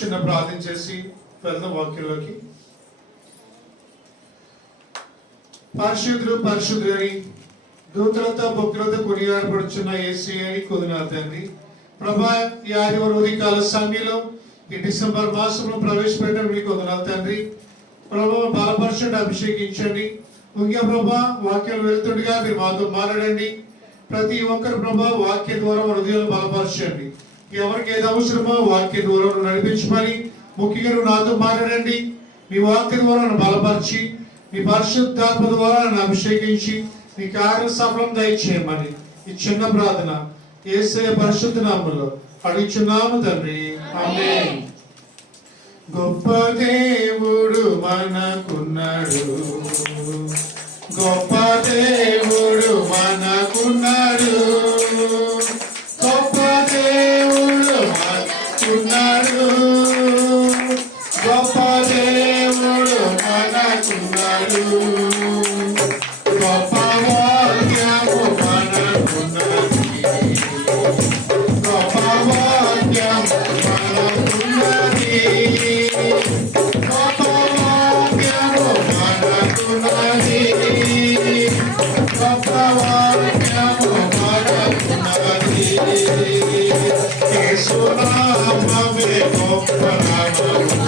చిన్న ప్రార్థన చేసి వెళ్దాం వాక్యంలోకి. పరిశుద్ధుని దూతలతో భక్తులతో కొనియాడబడుచున్న యేసయ్యని కొద్దినారు తండ్రి. ప్రభా, ఈ ఆదివారం ఉదయకాల సమయంలో ఈ డిసెంబర్ మాసంలో ప్రవేశపెట్టడం మీకు కొద్దినారు తండ్రి. ప్రభా, బలపరచండి, అభిషేకించండి. ముఖ్య ప్రభా, వాక్యాలు వెళ్తుండగా మీరు మాతో మాట్లాడండి. ప్రతి ఒక్కరు ప్రభా వాక్యం ద్వారా మన హృదయాలు బలపరచండి. ఎవరికి ఏది అవసరమో వాక్యం ద్వారా నడిపించమని ముఖ్యంగా నాతో మాట్లాడండి. మీ వాక్యం ద్వారా బలపరిచి మీ పరిశుద్ధాత్మ ద్వారా నన్ను అభిషేకించి మీ కార్య సఫలం దయచేయమని ఈ చిన్న ప్రార్థన యేసయ్య పరిశుద్ధ నామములో అడుగుచున్నాము తండ్రి, ఆమేన్. గొప్ప దేవుడు మనకున్నాడు, గొప్ప దేవుడు మనకున్నాడు, గొప్ప దేవుడు మనకున్నాడు, గొప్ప దేవుడు మనకున్నాడు, గొప్ప వాక్యము మనకున్నది, గొప్ప వాక్యము మనకున్నది, గొప్ప వాక్యము మనకున్నది, గొప్ప వాక్యము మనకున్నది. యేసు నామమే గొప్ప నామము,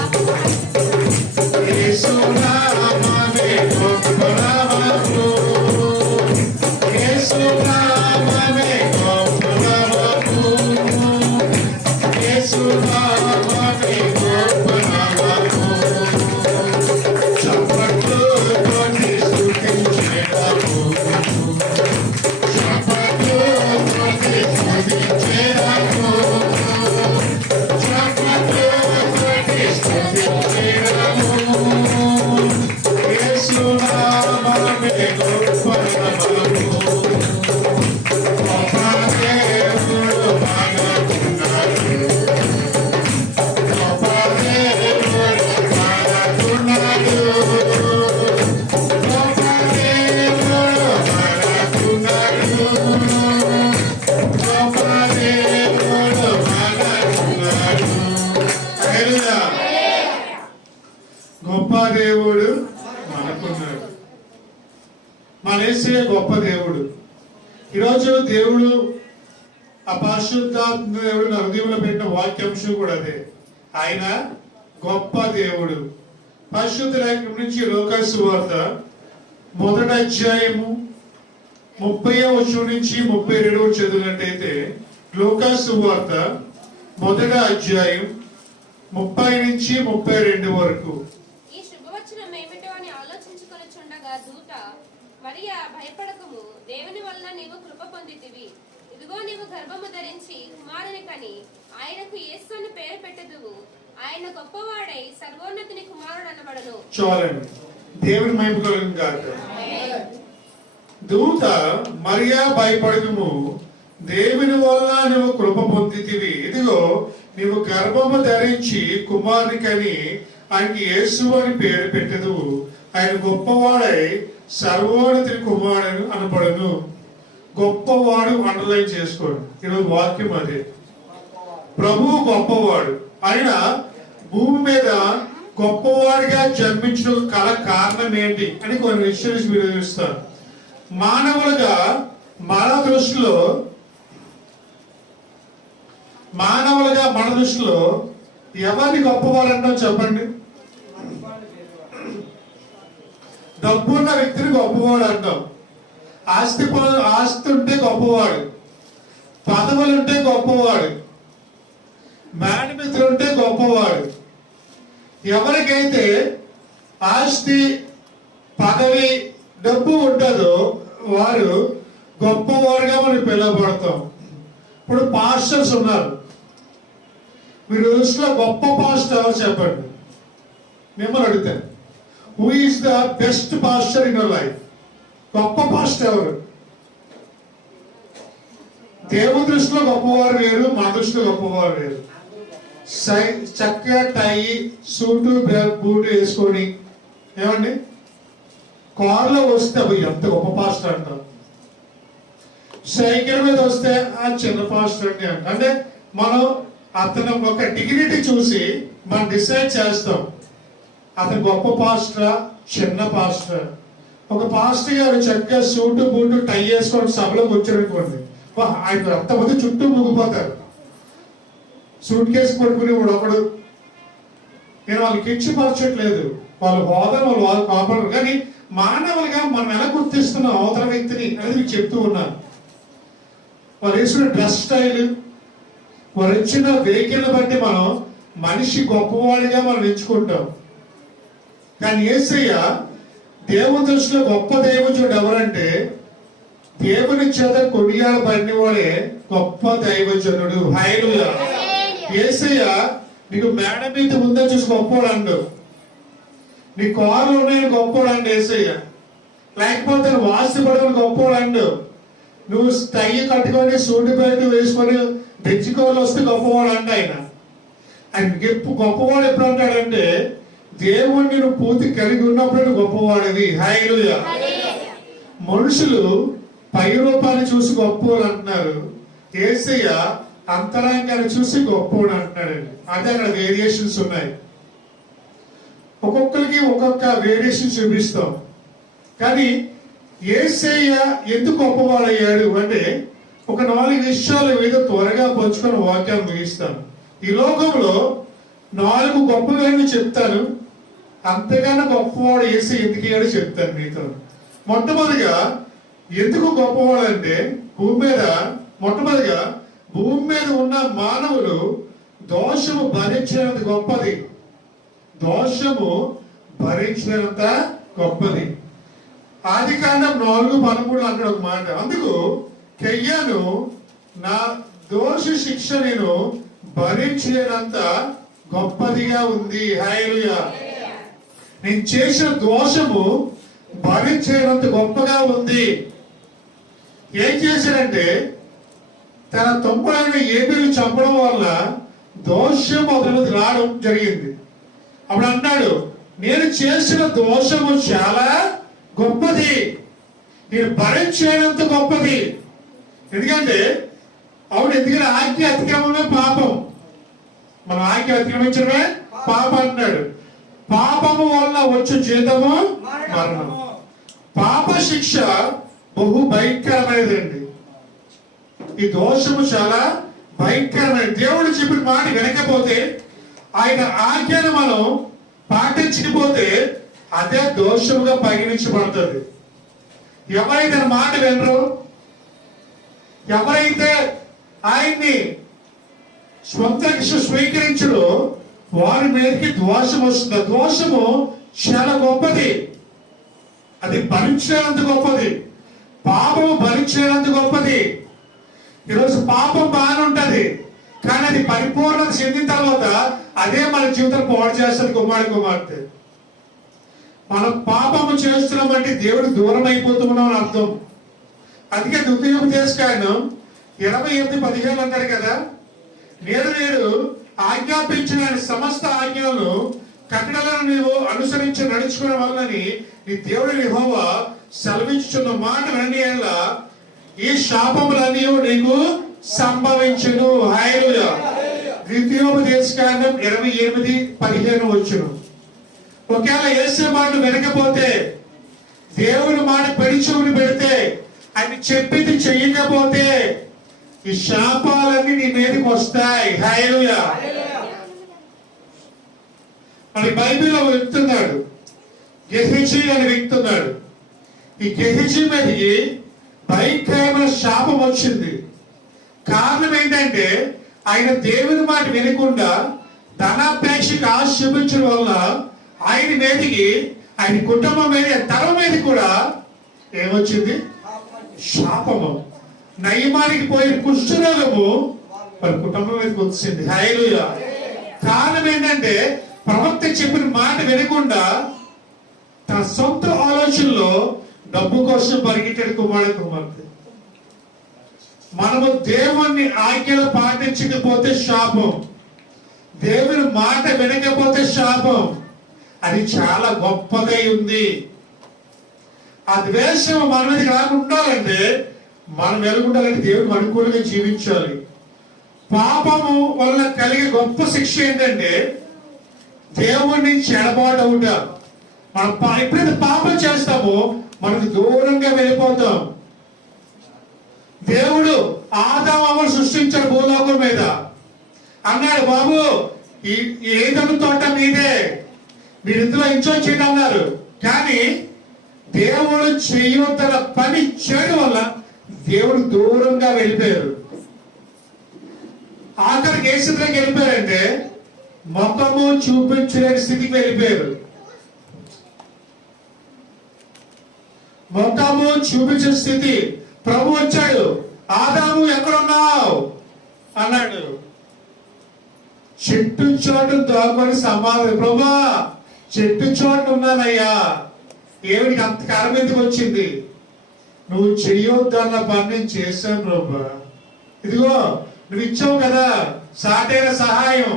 యేసు నామమే గొప్ప నామము, యేసు నామమే గొప్ప నామము, యేసు నామమే గొప్ప నామము. చప్పట్లు కొట్టి స్తుతించెదము, చప్పట్లు కొట్టి స్తుతించెదము, చప్పట్లు కొట్టి స్తుతించెదము. యేసు నామమే గొప్ప నామము, గొప్ప దేవుడు మనకున్నాడు, గొప్ప దేవుడు మనకున్నాడు, గొప్ప దేవుడు మనకున్నాడు, గొప్ప దేవుడు మనకున్నాడు. హల్లెలూయా. గొప్ప దేవుడు మనకున్నాడు. మన యేసయ్య గొప్ప దేవుడు. ఈరోజు దేవుడు ఆ పరిశుద్ధాత్మ దేవుడు నా హృదయంలో పెట్టిన వాక్యాంశం కూడా అదే. ఆయన గొప్ప దేవుడు. పరిశుద్ధ లేఖనం నుంచి లూకా సువార్త 1వ అధ్యాయము 30వ వచనం నుంచి 32వ చదివినట్టయితే, లూకా సువార్త 1వ అధ్యాయం 30 నుంచి 32 వరకు. ఈ శుభవచనం ఏమిటో అని ఆలోచించుకొనుచుండగా దూత, మరియా, భయపడకము, దేవుని వలన నీవు కృప పొందితివి. ఇదిగో నీవు గర్భము ధరించి కుమారుని కని ఆయనకు యేసు అని పేరు పెట్టెదవు. ఆయన గొప్పవాడై సర్వోన్నతుని కుమారుడు అనబడును. చూడండి, దేవుని మహిమ కలుగును గాక. దూత, మరియా, భయపడకము, దేవుని వలన నువ్వు కృప పొందితివి. ఇదిగో నీవు గర్భము ధరించి కుమారుని కని ఆయనకి యేసు అని పేరు పెట్టెదవు. ఆయన గొప్పవాడై సర్వోన్నతుని కుమారుడు అనబడును. గొప్పవాడు అండర్లైన్ చేసుకోండి. ఈరోజు వాక్యం అదే. ప్రభువు గొప్పవాడు. ఆయన భూమి మీద గొప్పవాడిగా జన్మించిన కల కారణం ఏంటి అని కొన్ని విషయాలు మీరు చూస్తారు. మానవులుగా మన దృష్టిలో ఎవరిని గొప్పవాడు అంటాం చెప్పండి? డబ్బున్న వ్యక్తిని గొప్పవాడు అంటాం. ఆస్తి ఉంటే గొప్పవాడు, పదవులుంటే గొప్పవాడు, మేనమిత్రులుంటే గొప్పవాడు. ఎవరికైతే ఆస్తి, పదవి, డబ్బు ఉంటుందో వారు గొప్పవారుగా మనం పిలువబడతాం. ఇప్పుడు పాస్టర్స్ ఉన్నారు. మీరు దృష్టిలో గొప్ప పాస్టర్ ఎవరు చెప్పండి? మిమ్మల్ని అడుగుతాను, who is the best pastor in your life? గొప్ప పాస్టర్ ఎవరు? దేవుని దృష్టిలో గొప్పవారు వేరు, మన దృష్టిలో గొప్పవారు వేరు. చక్కగా టై, సూటు, బూటు వేసుకొని ఏమండి కారులో వస్తే అవి ఎంత గొప్ప పాస్టర్ అంటాం. సైకిల్ మీద వస్తే ఆ చిన్న పాస్టర్ అండి అంటే మనం అతను ఒక డిగ్నిటీ చూసి మనం డిసైడ్ చేస్తాం అతను గొప్ప పాస్టరా చిన్న పాస్టర్. ఒక పాస్టర్ గారు చక్కగా సూటు బూటు టై వేసుకొని సభలో కూర్చోనుకోండి, ఆయన అంతమంది చుట్టూ ముగిపోతారు. సూట్ కేసు పట్టుకుని ఒకడు, నేను వాళ్ళకి కిచ్చిపరచట్లేదు, వాళ్ళు హోదా వాళ్ళు కాపాడరు, కానీ మానవులుగా మనం ఎలా గుర్తిస్తున్నాం అవతల వ్యక్తిని అనేది మీకు చెప్తూ ఉన్నాను. వాళ్ళు వేసుకున్న డ్రెస్ స్టైల్, వారు ఇచ్చిన వెహికల్ బట్టి మనం మనిషి గొప్పవాడిగా మనం ఎంచుకుంటాం. కానీ యేసయ్య దేవుని దృష్టిలో గొప్ప దైవజనుడు ఎవరంటే దేవుని చేత కొనియాడబడిన వాడే గొప్ప దైవజనుడు. హల్లెలూయా. యేసయ్య నీకు మేడ మీద ముందే చూసి గొప్పవాడు అండు, నీ కారు ఉన్నాయని గొప్పవాడు అండు యేసయ్య, లేకపోతే వాసిపడని గొప్పవాడు అండు, నువ్వు టై కట్టుకొని సూటి బయట వేసుకొని బెంచుకోవాలి వస్తే గొప్పవాడు అంట ఆయన. గొప్పవాడు ఎప్పుడు అంటాడంటే దేవుణ్ణి నువ్వు పూర్తి కలిగి ఉన్నప్పుడు గొప్పవాడివి. హల్లెలూయా. మనుషులు పై రూపాన్ని చూసి గొప్పవాడు అంటున్నారు, యేసయ్య అంతరంగాన్ని చూసి గొప్పవాడు అంటున్నాడండి. అదే అక్కడ వేరియేషన్స్ ఉన్నాయి. ఒక్కొక్కరికి ఒక్కొక్క వేరియేషన్ చూపిస్తాం. కానీ యేసయ్య ఎందుకు గొప్పవాడయ్యాడు అంటే ఒక 4 విషయాలు మీద త్వరగా పంచుకొని వాక్యాన్ని ముగిస్తాను. ఈ లోకంలో 4 గొప్పవేమి చెప్తాను, అంతగానో గొప్పవాడు యేసయ్య ఎందుకు అయ్యాడు చెప్తాను మీతో. మొట్టమొదటిగా ఎందుకు గొప్పవాడు అంటే మొట్టమొదటిగా భూమి మీద ఉన్న మానవులు దోషము భరించినంత గొప్పది, దోషము భరించినంత గొప్పది. ఆదికాండం 4:13 అన్నాడు ఒక మాట, అందుకు కయ్యను నా దోష శిక్ష నేను భరించేనంత గొప్పదిగా ఉంది. హల్లెలూయా. నేను చేసిన దోషము భరించేనంత గొప్పగా ఉంది. ఏం చేశాడంటే తన తమ్ముడైన ఏబేలు చంపడం వల్ల దోషం అతనికి రావడం జరిగింది. అప్పుడు అన్నాడు, నేను చేసిన దోషము చాలా గొప్పది, నేను భరించేనంత గొప్పది. ఎందుకంటే ఆజ్ఞ అతిక్రమమే పాపం, మనం ఆజ్ఞ అతిక్రమించడమే పాపం అన్నాడు. పాపము వల్ల వచ్చే జీతము మరణం. పాప శిక్ష బహు భయంకరమైనదండి. ఈ దోషము చాలా భయంకరమైన. దేవుడు చెప్పిన మాట వినకపోతే, ఆయన ఆజ్ఞను మనం పాటించకపోతే అదే దోషముగా పరిగణించబడుతుంది. ఎవరైతే మాట వినరు, ఎవరైతే ఆయన్ని స్వంత స్వీకరించడో వారి మీదకి దోషం వస్తుంది. దోషము చాలా గొప్పది, అది భరించేంత గొప్పది, పాపము భరించేంత గొప్పది. ఈరోజు పాపం బాగానే ఉంటది, కానీ అది పరిపూర్ణత చెందిన తర్వాత అదే మన జీవితం పాడు చేస్తుంది. కుమార్తె మనం పాపము చేస్తున్నామంటే దేవుడు దూరం అయిపోతున్నాం అని అర్థం. అందుకే ద్వితీయోపదేశకాండం 28:15 అంటారు కదా, నేడు ఆజ్ఞాపించిన సమస్త ఆజ్ఞలను కట్టడలను నీవు అనుసరించి నడుచుకునే వల్లని నీ దేవుడు యెహోవా సెలవించుచున్న మాట విననియెడల ఈ శాపములన్నీ నీకు సంభవించును. హల్లెలూయా. ద్వితీయోపదేశకాండం 28:15 వచ్చును. ఒకవేళ యేసే మాటలు వినకపోతే, దేవుని మాట పెడిచెవిని పెడితే, ఆయన చెప్పింది చెయ్యకపోతే ఈ శాపాలన్నీ నీ మీదకి వస్తాయి. హల్లెలూయా. మరి బైబిల్లో వ్యక్తున్నాడు, గెహజీ అని వ్యక్తున్నాడు. ఈ గెహజీ మీదకి భయంకరమైన శాపం వచ్చింది. కారణం ఏంటంటే ఆయన దేవుని మాట వినకుండా ధనాపేక్షకు ఆశ చూపించడం వల్ల ఆయన మీదకి, ఆయన కుటుంబం మీద, తరం మీద కూడా ఏమొచ్చింది? శాపము. నయమానికి పోయిన కుష్ఠరోగము వాళ్ళ కుటుంబం మీదకి వచ్చింది. హల్లెలూయా. కారణం ఏంటంటే ప్రవక్త చెప్పిన మాట వినకుండా తన సొంత ఆలోచనలో డబ్బు కోసం పరిగెట్టాడు కుమార్తె. మనము దేవుని ఆజ్ఞలు పాటించకపోతే శాపం, దేవుని మాట వినకపోతే శాపం. అది చాలా గొప్పదై ఉంది. ఆ ద్వేషం మన మీదకి రాకుండా ఉండాలంటే మనం ఎలాగుండాలంటే దేవుడికి అనుకూలంగా జీవించాలి. పాపము వలన కలిగే గొప్ప శిక్ష ఏంటంటే దేవుడి నుంచి ఎడబాటు అవుట. ఎప్పుడైతే పాపం చేస్తామో మనకు దూరంగా వెళ్ళిపోతాం. దేవుడు ఆదాము సృష్టించాడు భూలోకం మీద. అన్నాడు, బాబు ఈ ఏదను తోట మీదే, మీరు ఇందులో ఎంజాయ్ చేయండి అన్నారు. కానీ దేవుడు చేయొద్దన్న పని చేయడం వల్ల దేవుడు దూరంగా వెళ్ళిపోయారు. ఆఖరికి ఏ స్థితిలోకి వెళ్ళిపోయారంటే ముఖము చూపించలేని స్థితికి వెళ్ళిపోయారు. ముఖము చూపించే స్థితి. ప్రభు వచ్చాడు, ఆదాము ఎక్కడున్నావు అన్నాడు. చెట్టు చోటు దాక్కుని సమాధానం, ప్రభా చెట్టు చోటు ఉన్నానయ్యా. ఏమిటికి అంత కారం ఎందుకు వచ్చింది? నువ్వు చెయ్యొద్దు అన్న పని నేను చేశాను ప్రభా. ఇదిగో నువ్వు ఇచ్చావు కదా సాటైన సహాయం,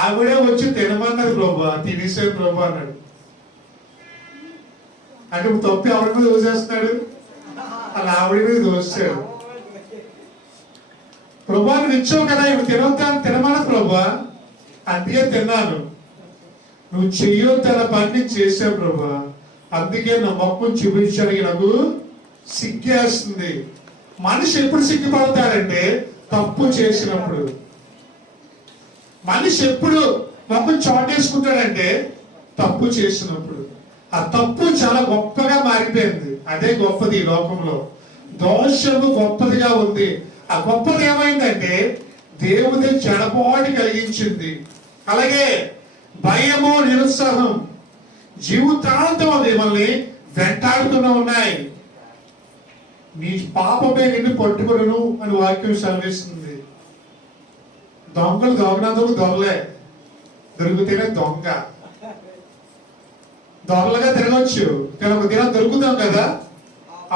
ఆవిడే వచ్చి తినమన్నది ప్రభా, తినేసాడు ప్రభా అన్నాడు. అంటే తప్పి ఆవిడ మీద దోసేస్తున్నాడు, అలా ఆవిడ మీద దోస్తాడు. ప్రభా నువ్వు ఇచ్చావు కదా ఇవి తినొద్దాను, తినమన్నది ప్రభా, అందుకే తిన్నాను. నువ్వు చెయ్యొద్దు అన్న పని చేసావు ప్రభా, అందుకే నా మొక్కను చూపించడానికి నాకు సిగ్గేస్తుంది. మనిషి ఎప్పుడు సిగ్గుపడతాడంటే తప్పు చేసినప్పుడు. మనిషి ఎప్పుడు మొక్కను చాటేసుకుంటాడంటే తప్పు చేసినప్పుడు. ఆ తప్పు చాలా గొప్పగా మారిపోయింది. అదే గొప్పది ఈ లోకంలో. దోషము గొప్పదిగా ఉంది. ఆ గొప్పది ఏమైందంటే దేవుడి చెడపాటు కలిగించింది. అలాగే భయము, నిరుత్సాహం జీవితాంతం మిమ్మల్ని వెంటాడుతూనే ఉన్నాయి. నీ పాపమే నిన్ను పట్టుకొనును అని వాక్యం సెలవిస్తుంది. దొంగలు దొంగనందుకు దొరలే, దొరికితేనే దొంగ. దొరలుగా తిరగచ్చు, ఒక దినం దొరుకుతాం కదా,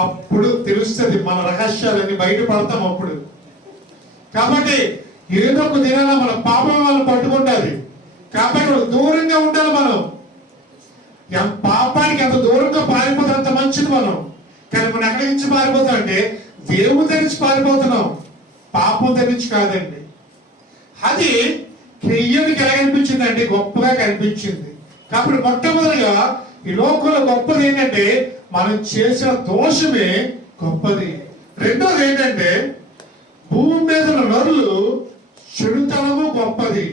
అప్పుడు తెలుస్తుంది మన రహస్యాలన్నీ బయటపడతాం అప్పుడు. కాబట్టి ఏదో ఒక దినాన మన పాపం వాళ్ళని పట్టుకుంటుంది. కాబట్టి దూరంగా ఉండాలి మనం. పాపానికి ఎంత దూరంగా పారిపోతే అంత మంచిది మనం. కానీ మనం ఎక్కడి నుంచి పారిపోతాం అంటే దేవుడి నుంచి పారిపోతున్నాం, పాపం నుంచి కాదండి. అది క్రియనికి ఎలా కనిపించింది అంటే గొప్పగా కనిపించింది. కాబట్టి మొట్టమొదటిగా ఈ లోకంలో గొప్పది ఏంటంటే మనం చేసిన దోషమే గొప్పది. రెండోది ఏంటంటే భూమి మీద ఉన్న నరులు చెడుతనము గొప్పది.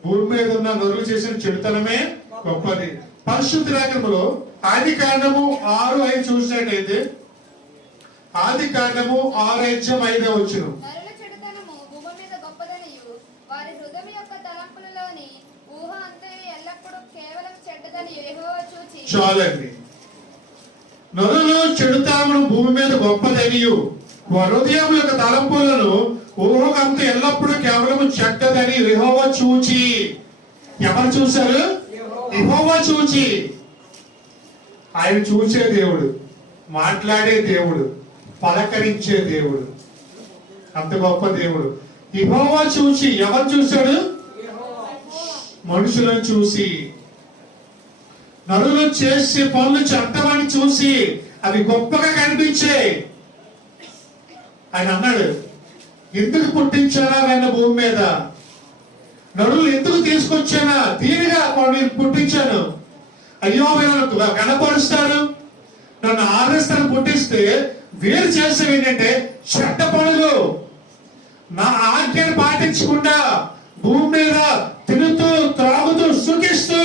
భూమి మీద ఉన్న నరులు చేసిన చెడుతనమే గొప్పది. పరిశుద్ధ లేఖనంలో ఆది కాండము 6:5 చూసినట్టయితే, ఆది కాండము 6:5 చాలండి. నరులు చెడుతనమును భూమి మీద గొప్పదనియు హృదయం యొక్క తలంపులను ఊహకంత ఎల్లప్పుడూ కేవలం చెడ్డదని యెహోవా చూచి. ఎవరు చూశారు? యెహోవా చూచి. ఆయన చూసే దేవుడు, మాట్లాడే దేవుడు, పలకరించే దేవుడు, అంత గొప్ప దేవుడు. యెహోవా చూచి. ఎవరు చూశాడు? మనుషులను చూసి. నరులు చేసే పనులు చెడ్డమని చూసి అవి గొప్పగా కనిపించే. ఆయన అన్నాడు, ఎందుకు పుట్టించానా ఆయన భూమి మీద? నరులు ఎందుకు తీసుకొచ్చానా? దీనిగా పుట్టించాను. అయ్యో వీళ్ళను కనపరుస్తారు, నన్ను ఆదరిస్తాను. పుట్టిస్తే వీరు చేసేవి ఏంటంటే చెడ్డ పనులు, నా ఆజ్ఞను పాటించకుండా భూమి మీద తిరుగుతూ త్రాగుతూ సుఖిస్తూ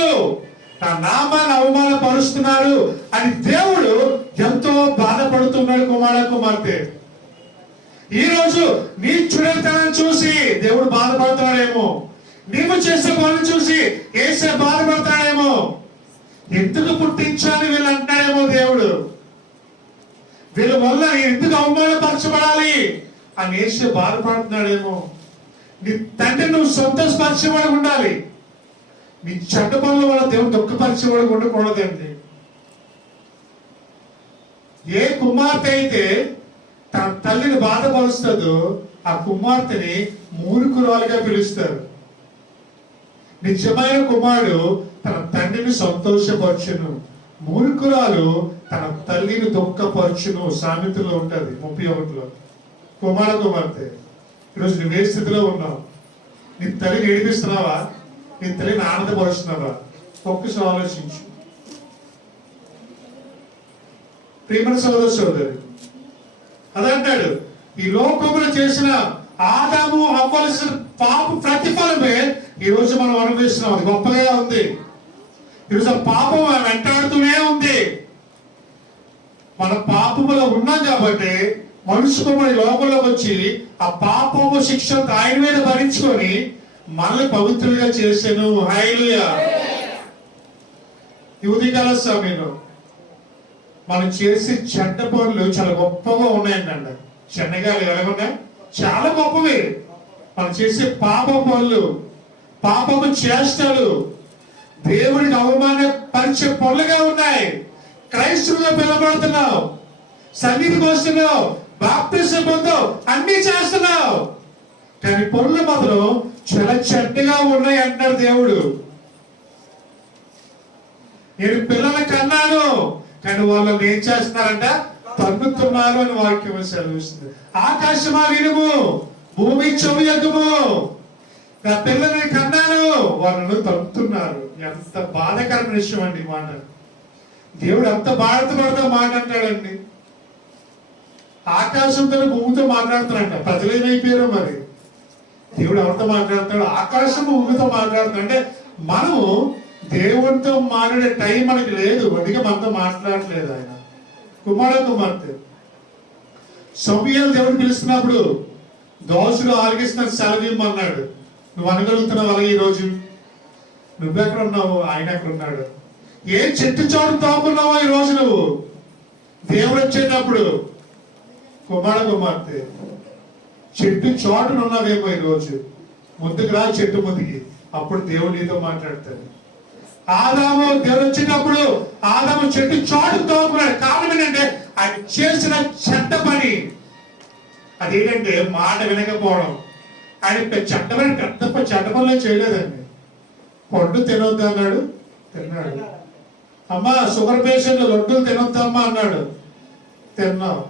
నా నామాన్ని అవమానపరుస్తున్నారు అని దేవుడు ఎంతో బాధపడుతున్నాడు. కుమార్తె ఈ రోజు నీ చుడతనం చూసి దేవుడు బాధపడతాడేమో, నీవు చేసే పనులు చూసి ఏసే బాధపడతాడేమో. ఎందుకు పుట్టించాలి వీళ్ళు అంటాడేమో దేవుడు. వీళ్ళ వల్ల ఎందుకు అవమానపరచబడాలి అని ఏసే బాధపడుతున్నాడేమో. నీ తండ్రి నువ్వు సంతోషపరచబడి ఉండాలి. నీ చెడ్డ పనుల వల్ల దేవుడు దుఃఖపరచబడి ఉండకూడదండి. ఏ కుమార్తె అయితే తన తల్లిని బాధపరుస్తుందో ఆ కుమార్తెని మూర్ఖురాలుగా పిలుస్తారు. నిజమైన కుమారుడు తన తండ్రిని సంతోషపరచును, మూర్ఖురాలు తన తల్లిని దుఃఖపరచును. సామెతలో ఉంటది 31లో. కుమార్తె ఈరోజు నువ్వే స్థితిలో ఉన్నావు? నీ తల్లిని ఏడిపిస్తున్నావా? నీ తల్లిని ఆనందపరుస్తున్నావా? ఒక్కసారి ఆలోచించు. ప్రియమైన సోదర సోదరి, అదంటాడు, ఈ లోకంలో చేసిన ఆదాము అవ్వాల్సిన పాప ప్రతిఫలమే ఈ రోజు మనం అనుభవిస్తున్నాం. అది గొప్పగా ఉంది. ఈరోజు పాపం వెంటాడుతూనే ఉంది. మన పాపములో ఉన్నాం కాబట్టి మనుషు కుమారుడు లోకంలోకి వచ్చి ఆ పాపము శిక్ష ఆయన మీద భరించుకొని మనల్ని పవిత్రులుగా చేసాను. హల్లెలూయా. ఈ ఉదయకాల సమయంలో మనం చేసే చెడ్డ పనులు చాలా గొప్పగా ఉన్నాయండి. చెన్నగా ఎలాగున్నాయి? చాలా గొప్పవి. మనం చేసే పాప పనులు, పాపము చేష్టలు దేవుడికి అవమానపరిచే పనులుగా ఉన్నాయి. క్రైస్తవులుగా పిలబడుతున్నావు, సన్నిధికి వస్తున్నావు, బాప్తిసం పొందావు, అన్ని చేస్తున్నావు, కానీ పనుల మాత్రం చాలా చెడ్డగా ఉన్నాయి అంటాడు దేవుడు. నేను పిల్లల కన్నాను, కానీ వాళ్ళు ఏం చేస్తున్నారంట? తన్నుతున్నారు అని వాక్యం సెలవిస్తుంది. ఆకాశమా వినుము, భూమి చెవియొగ్గుము, నా పిల్లల్ని కన్నాను, వాళ్ళను తన్నుతున్నారు. ఎంత బాధకరమైన విషయం అండి మాట. దేవుడు ఎంత బాధపడతా మాట అంటాడండి. ఆకాశంతో భూమితో మాట్లాడుతాడంట. ప్రజలు ఏమైపోయారో మరి. దేవుడు ఎవరితో మాట్లాడతాడు? ఆకాశం భూమితో మాట్లాడుతాడు. అంటే మనము దేవుడితో మాట్లాడే టైం మనకి లేదు, అందుకే మనతో మాట్లాడట్లేదు ఆయన. కుమార్తె సమూయేలు దేవుడు పిలుస్తున్నప్పుడు దోషులు ఆలకిస్తున్న సెలవిమ్మన్నాడు. నువ్వు అనగలుగుతున్నావు అలాగే ఈరోజు? నువ్వెక్కడ ఉన్నావు? ఆయన ఎక్కడ ఉన్నాడు? ఏ చెట్టు చోటు తోపున్నావా ఈరోజు నువ్వు? దేవుడు వచ్చేటప్పుడు కుమార్తె చెట్టు చోటును ఉన్నావేమో ఈరోజు. ముందుకు రా చెట్టు ముందుకి, అప్పుడు దేవుడు నీతో మాట్లాడతాడు. ఆదాము దేవుడు వచ్చేటప్పుడు ఆదాము చెట్టు చోటు తోపున్నాడు. కారణం ఏంటంటే ఆయన చేసిన చెడ్డ పని. అదేంటంటే మాట వినకపోవడం. ఆయన చెడ్డ పనులు చేయలేదండి. పండు తినొద్దు అన్నాడు, తిన్నాడు. అమ్మా షుగర్ పేషెంట్లు లడ్డూలు తినొద్దమ్మా అన్నాడు, తిన్నావు.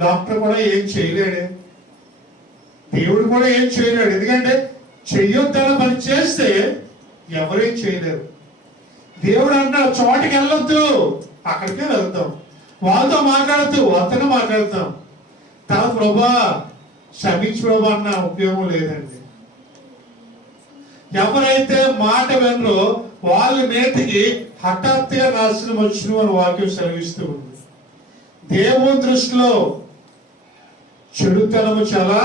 డాక్టర్ కూడా ఏం చేయలేడు, దేవుడు కూడా ఏం చేయలేడు. ఎందుకంటే చెయ్యొద్దన్న పని చేస్తే ఎవరేం చేయలేరు. దేవుడు అంటాడు చోటికి వెళ్ళొద్దు, అక్కడికే వెళ్తాం. వాళ్ళతో మాట్లాడుతూ వాళ్ళతో మాట్లాడతాం. తర్వాత ప్రభా క్షమించు ప్రభా అన్న ఉపయోగం లేదండి. ఎవరైతే మాట వినరో వాళ్ళ మీదకి హఠాత్తుగా నాశనం వచ్చిన అని వాక్యం సెలవిస్తూ ఉంది. దేవుని దృష్టిలో చెడుతనము చాలా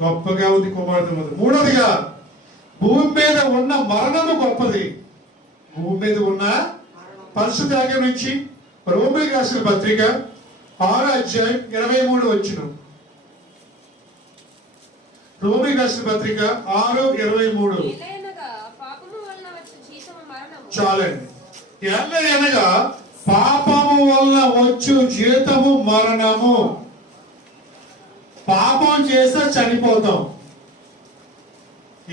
గొప్పగా ఉంది కుమార్తె. మూడవదిగా భూమి మీద ఉన్న మరణము గొప్పది. భూమి మీద ఉన్న పరిశుద్ధ దగ్గర నుంచి రోమిలికి రాసిన పత్రిక 6వ అధ్యాయం 23వ వచనం. రోమిలికి రాసిన పత్రిక 6:23. చాలండి. ఎల్లయనగా పాపము వలన వచ్చు జీతము మరణము. పాపం చేస్తే చనిపోతాం.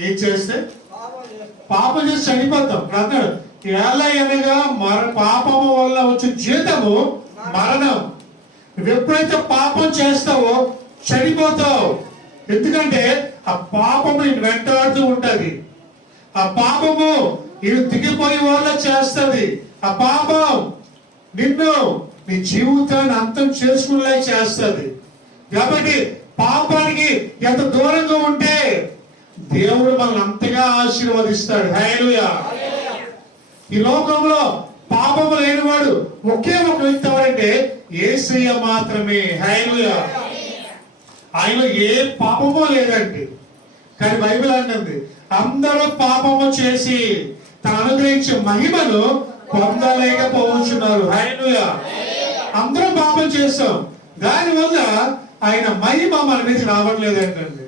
ఏం చేస్తే? పాపం చేసి చనిపోతాం. అన్నాడు ఎల్లయనగా పాపము వలన వచ్చు జీతము మరణం. నువ్వు ఎప్పుడైతే పాపం చేస్తావో చనిపోతావు. ఎందుకంటే ఆ పాపము నేను వెంటాడుతూ ఉంటది. ఆ పాపము ఇది దిగిపోయే వాళ్ళ చేస్తుంది. ఆ పాపం నిన్ను నీ జీవితాన్ని అంతం చేసుకునేలా చేస్తుంది. కాబట్టి పాపానికి ఎంత దూరంగా ఉంటే దేవుడు మనల్ని అంతగా ఆశీర్వదిస్తాడు. హల్లెలూయా. ఈ లోకంలో పాపము లేనివాడు ఒకే ఒక వ్యక్తి ఎవరంటే యేసయ్య మాత్రమే. హల్లెలూయా. ఆయనలో ఏ పాపమో లేదండి. కానీ బైబిల్ అంటుంది అందరూ పాపము చేసి తను అనుగ్రహించే మహిమను పొందలేకపోతున్నారు. హల్లెలూయా. అందరూ పాపం చేస్తాం, దానివల్ల ఆయన మహిమ మన మీద రావట్లేదంటండి.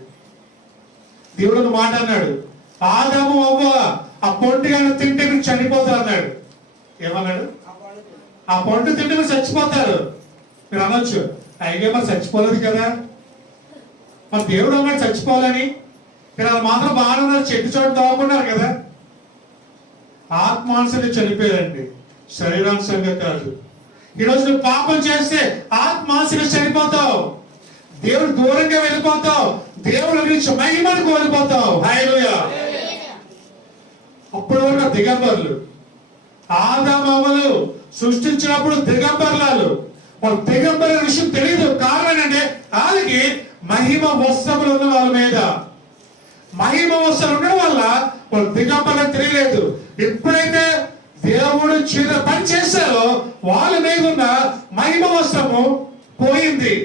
దేవుడు ఒక మాట అన్నాడు, ఆదాము అవ్వ ఆ పండు కానీ తింటే మీరు చనిపోతారు అన్నాడు. ఏమన్నాడు? ఆ పండు తింటే మీరు చచ్చిపోతారు. మీరు అనొచ్చు అయితే మరి చచ్చిపోలేదు కదా, మరి దేవుడు అన్నాడు చచ్చిపోవాలని. మీరు అది మాత్రం బాగానే ఉన్నారు, చెట్టు చోటు తవ్వకున్నారు కదా. ఆత్మానుసంగా చనిపోయారండి, శరీరానుసంగా కాదు. ఈరోజు నువ్వు పాపం చేస్తే ఆత్మానుసంగా చనిపోతావు. దేవుడు దూరంగా వెళ్ళిపోతావు, దేవుడి గురించి మహిమను కోల్పోతావు. హల్లెలూయా. అప్పటి వరకు దిగంబరులు, ఆదామవ్వలు సృష్టించినప్పుడు దిగంబర్లాలు. వాళ్ళు దిగంబర విషయం తెలియదు. కారణం ఏంటంటే వాళ్ళకి మహిమ వస్త్రములు ఉన్న వాళ్ళ మీద, మహిమ వస్త్రాలు ఉండడం వల్ల వాళ్ళు దిగంబరం తెలియలేదు. ఎప్పుడైతే దేవుడు చిన్న పని చేశారో వాళ్ళ మీద ఉన్న మహిమ వస్త్రము పోయింది.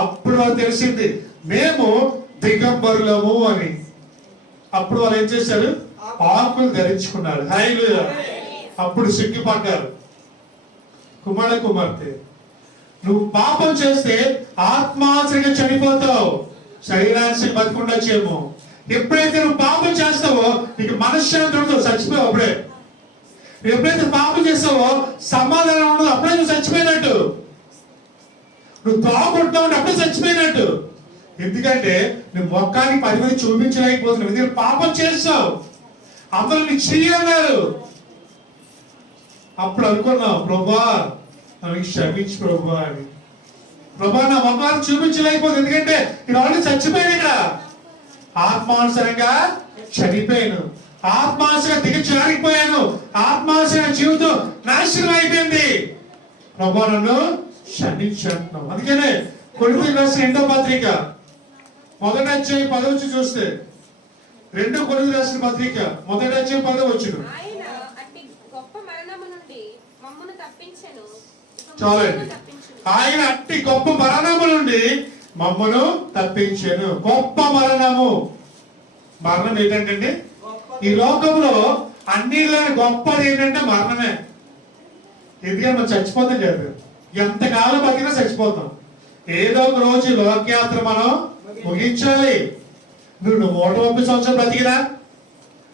అప్పుడు వాళ్ళు తెలిసింది మేము దిగంబరులము అని. అప్పుడు వాళ్ళు ఏం చేశారు? ఆకులు ధరించుకున్నారు. హల్లెలూయా. అప్పుడు సిగ్గుపడ్డారు. కుమార్తె, నువ్వు పాపం చేస్తే ఆత్మాశ్రయంగా చనిపోతావు, శరీరాన్ని బతుకుండొచ్చేమో. ఎప్పుడైతే నువ్వు పాపం చేస్తావో నీకు మనశ్శాంతి ఉండదు, చచ్చిపోయావు అప్పుడే. ఎప్పుడైతే పాపం చేస్తావో సమాధానం ఉండదు, అప్పుడే నువ్వు చచ్చిపోయినట్టు. నువ్వు తాగుంటున్నావు అంటే అప్పుడే చచ్చిపోయినట్టు. ఎందుకంటే నువ్వు మొక్కానికి 10 మంది చూపించలేకపోతున్నావు, ఎందుకంటే పాపం చేస్తావు. అందరూ నీకు చెయ్యన్నారు. అప్పుడు అనుకున్నావు, ప్రభా నన్ను క్షమించు ప్రభా అని. ప్రభా నా మొక్కాన్ని చూపించలేకపోతుంది, ఎందుకంటే నేను ఆల్రెడీ చచ్చిపోయాను. ఇక్కడ ఆత్మానుసరంగా చనిపోయాను, ఆత్మానుసరంగా దిగజారిపోయాను, ఆత్మానుసరంగా జీవితం నాశనం అయిపోయింది. ప్రభా నన్ను క్షమించంటున్నాం. అందుకనే కొరింథీయులకు రాసిన 2వ పత్రిక 1వ అధ్యాయం 10వ వచనం చూస్తే, 2 కొరింథీయులకు రాసిన పత్రిక 1వ అధ్యాయం 10వ వచనం. ఆయన అట్టి గొప్ప మరణము నుండి మమ్మను తప్పించెను. చాలండి. ఆయన అట్టి గొప్ప మరణము నుండి మమ్మను తప్పించాను. గొప్ప మరణము. మరణం ఏంటంటే ఈ లోకంలో అన్నిలో గొప్పది ఏంటంటే మరణమే. ఎందుకంటే మనం చచ్చిపోతాం కదా, ఎంతకాలం బతికినా చచ్చిపోతాం. ఏదో ఒక రోజు లోకయాత్ర మనం ముగించాలి. నువ్వు 130 సంవత్సరాలు బ్రతికినా,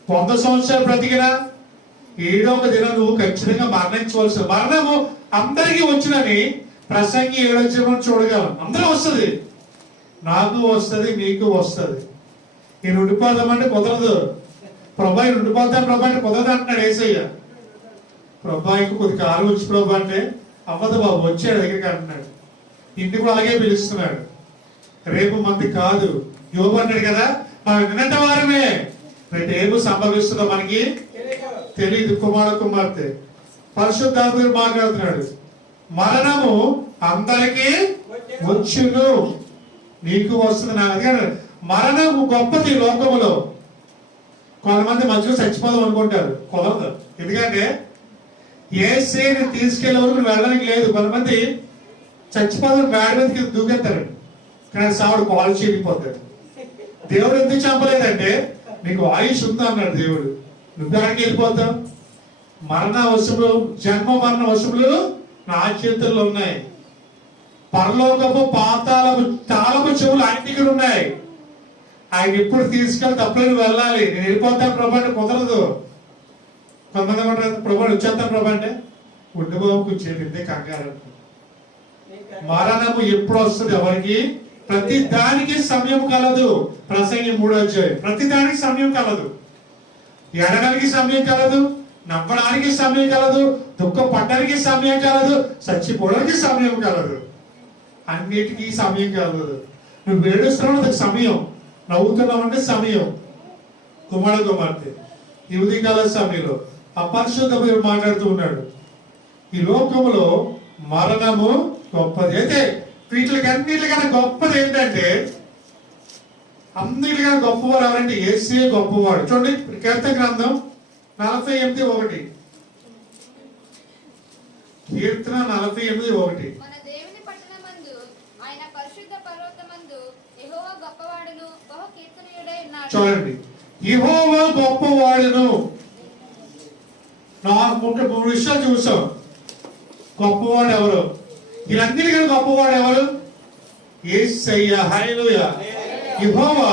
100 సంవత్సరాలు బ్రతికినా, ఏదో ఒక దినం నువ్వు ఖచ్చితంగా మరణించవలసిన. మరణము అందరికీ వచ్చినని ప్రసంగి 7వ అధ్యాయం చూడగలం. అందరూ వస్తుంది, నాకు వస్తుంది, మీకు వస్తుంది. నేను ఉండిపోదామంటే కుదరదు. ప్రభా ఉండిపోతాను ప్రభా అంటే కుదరదు అంటున్నాడు యేసయ్య. ప్రభాకి కొద్ది కాలం వచ్చి ప్రభా అంటే అవ్వదు బాబు, వచ్చాడు దగ్గరికి అంటున్నాడు. ఇంటికి కూడా అలాగే పిలుస్తున్నాడు. రేపు మంది కాదు, యోబు అంటాడు కదా, మనం నిన్నటి వారమే, రేపు ఏమో సంభవిస్తుందో మనకి తెలియదు. కుమార్తె పరిశుద్ధాత్మ మాట్లాడుతున్నాడు. మరణము అందరికీ వచ్చును, నీకు వస్తుంది. నాకు అందుకని మరణము గొప్పది లోకములో. కొంతమంది మధ్యలో చచ్చిపోదాం అనుకుంటారు, కుదరదు. ఎందుకంటే యేసుని తీసుకెళ్లే వరకు వెళ్ళడానికి లేదు. కొంతమంది చచ్చిపోదాం గాడి మీదకి దూకెత్తారు, కానీ సావుడు కాల్ చేయకపోతాడు. దేవుడు ఎందుకు చంపలేదంటే నీకు ఆయుష్ ఉందా అన్నాడు దేవుడు. నువ్వు దానికి వెళ్ళిపోతావు. మరణ వశములు, జన్మ మరణ వశములు నా చేతుల్లో ఉన్నాయి. పరలోకపు పాతాళపు తాళపు చెవులు ఆయన దగ్గర ఉన్నాయి. ఆయన ఎప్పుడు తీసుకెళ్ళి తప్పలేదు వెళ్ళాలి. నేను వెళ్ళిపోతాను ప్రభా అంటే కుదరదు. కొంతమంది ఏమంటారు, ప్రభా వచ్చేస్తాను ప్రభా అంటే ఉండిపోవు కూర్చోండి కంగారు. మరణము ఎప్పుడు వస్తుంది ఎవరికి? ప్రతి దానికి సమయం కలదు. ప్రసంగి 3వ అధ్యాయం. ప్రతి దానికి సమయం కలదు. ఎడడానికి సమయం కలదు, నవ్వడానికి సమయం కలదు, దుఃఖపడడానికి సమయం కలదు, చచ్చిపోవడానికి సమయం కలదు. అన్నిటికీ సమయం కలదు. నువ్వు ఏడుస్తున్నావు సమయం, నవ్వుతున్నావు అంటే సమయం. కుమార్తె ఈ ఉదయకాల సమయంలో అపరిశుద్ధ మాట్లాడుతూ ఉన్నాడు. ఈ లోకంలో మరణము గొప్పది. అయితే వీటికి అన్నిటికన్నా గొప్పది ఏంటంటే, అన్నిటికన్నా గొప్పవాడు ఎవరంటే యేసే గొప్పవాడు. చూడండి కీర్తన గ్రంథం 48:1. కీర్తన 48:1. మన దేవుని పట్టణమందు ఆయన పరిశుద్ధ పర్వతమందు యెహోవా గొప్పవాడును బహు కీర్తనీయుడై ఉన్నాడు. చూడండి, యెహోవా గొప్పవాడును. 3 విషయాలు చూసాం. గొప్పవాడు ఎవరు? వీళ్ళందరికీ గొప్పవాడు ఎవరు? యేసయ్య. హల్లెలూయా. యెహోవా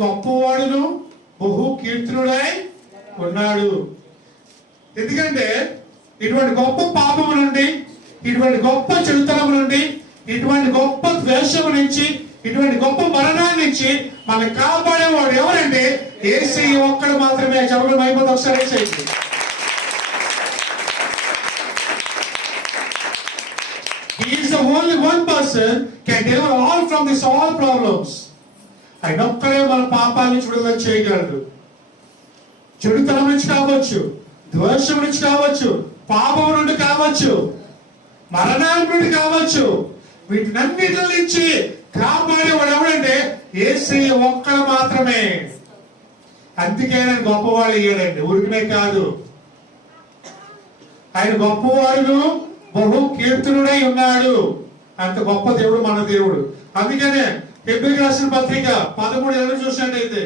గొప్పవాడును బహు కీర్తనుడై ఉన్నాడు. ఎందుకంటే ఇటువంటి గొప్ప పాపము నుండి, ఇటువంటి గొప్ప చెడుతనము నుండి, ఇటువంటి గొప్ప ద్వేషము నుంచి, ఇటువంటి గొప్ప మరణాన్ని నుంచి మనల్ని కాపాడేవాడు ఎవరంటే యేసయ్య ఒక్కడు మాత్రమే. చెప్పడం అయిపోతే ఒకసారి యేసయ్య. He is the only one person can can deliver all from this all problems. ఆయన ఒక్కడే మన పాపాల నుంచి విడుదల చేయగలడు. చెడుతనం నుంచి కావచ్చు, ద్వేషం నుంచి కావచ్చు, పాపం నుండి కావచ్చు, మరణం నుండి కావచ్చు, వీటినన్నిటి నుంచి కాపాడేవాడు ఎవడంటే యేసయ్య ఒక్కడు మాత్రమే. అందుకే ఆయన గొప్పవాడు అయ్యాడండి, ఊరికనే కాదు. ఆయన గొప్పవాడు, బహు కీర్తనుడై ఉన్నాడు. అంత గొప్ప దేవుడు మన దేవుడు. అందుకనే హెబ్రీయులకు రాసిన పత్రిక 13:20 చూసినట్టయితే,